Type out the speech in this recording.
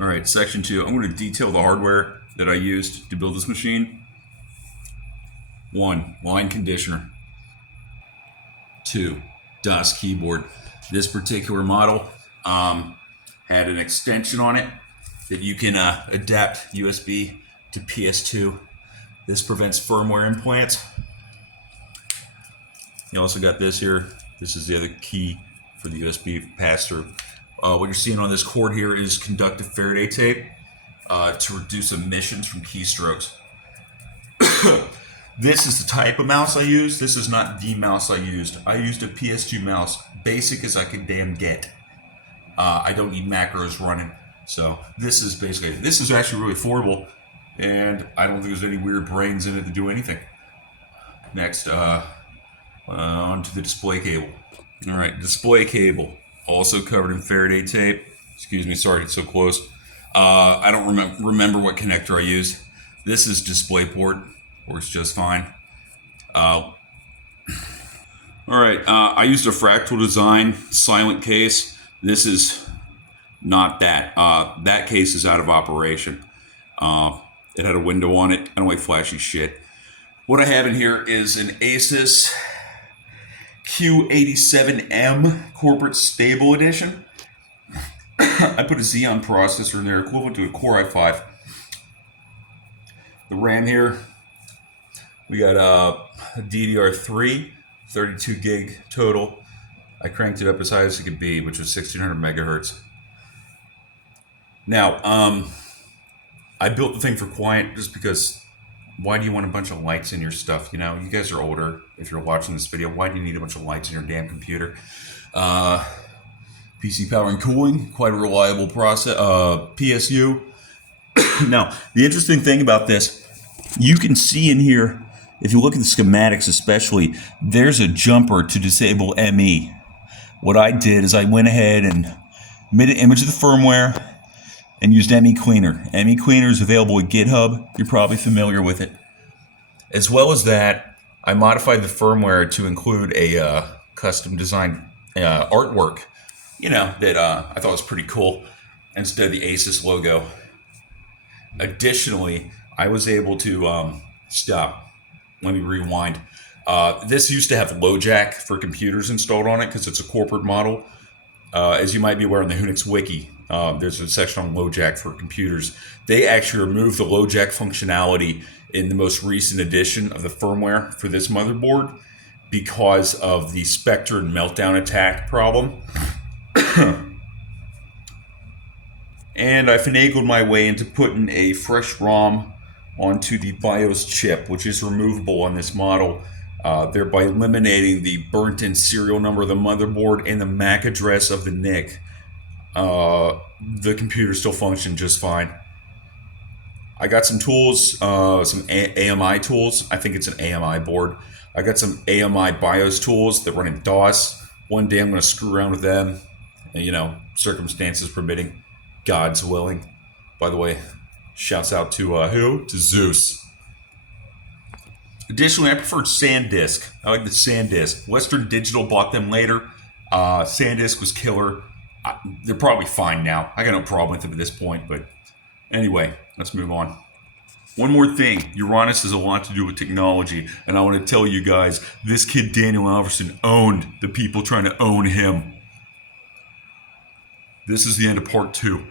All right, section 2. I'm going to detail the hardware that I used to build this machine. 1. Line conditioner. 2. DOS keyboard. This particular model had an extension on it that you can adapt USB to PS2. This prevents firmware implants. You also got this here. This is the other key for the USB pass-through. What you're seeing on this cord here is conductive Faraday tape to reduce emissions from keystrokes. This is the type of mouse I use. This is not the mouse I used. I used a PS2 mouse, basic as I could damn get. I don't need macros running. So this is actually really affordable, and I don't think there's any weird brains in it to do anything. Next, on to the display cable. All right, display cable, also covered in Faraday tape. Excuse me, sorry, it's so close. I don't remember what connector I used. This is DisplayPort, works just fine. All right, I used a Fractal Design silent case. This is not that. That case is out of operation. It had a window on it. I don't like flashy shit. What I have in here is an Asus Q87M Corporate Stable Edition. I put a Xeon processor in there, equivalent to a Core i5. The RAM here, we got a DDR3, 32 gig total. I cranked it up as high as it could be, which was 1600 megahertz. Now, I built the thing for quiet just because why do you want a bunch of lights in your stuff? You know, you guys are older. If you're watching this video, why do you need a bunch of lights in your damn computer? PC power and cooling, quite a reliable process. PSU. Now, the interesting thing about this, you can see in here, if you look at the schematics especially, there's a jumper to disable ME. What I did is I went ahead and made an image of the firmware and used ME Cleaner. ME Cleaner is available at GitHub. You're probably familiar with it. As well as that, I modified the firmware to include a custom designed artwork, you know, that I thought was pretty cool, instead of the Asus logo. Additionally, I was able to stop. Let me rewind. This used to have LoJack for computers installed on it because it's a corporate model. As you might be aware on the Unix wiki, there's a section on LoJack for computers. They actually removed the LoJack functionality in the most recent edition of the firmware for this motherboard because of the Spectre and Meltdown attack problem. And I finagled my way into putting a fresh ROM onto the BIOS chip, which is removable on this model, thereby eliminating the burnt-in serial number of the motherboard and the MAC address of the NIC. The computer still functioned just fine. I got some tools, some AMI tools. I think it's an AMI board. I got some AMI BIOS tools that run in DOS. One day I'm going to screw around with them, and, you know, circumstances permitting, God's willing. By the way, shouts out to who? To Zeus. Additionally, I preferred SanDisk. I like the SanDisk. Western Digital bought them later. SanDisk was killer. They're probably fine now. I got no problem with them at this point, but anyway, let's move on. One more thing. Uranus has a lot to do with technology, and I want to tell you guys, this kid Daniel Alverson owned the people trying to own him. This is the end of part 2.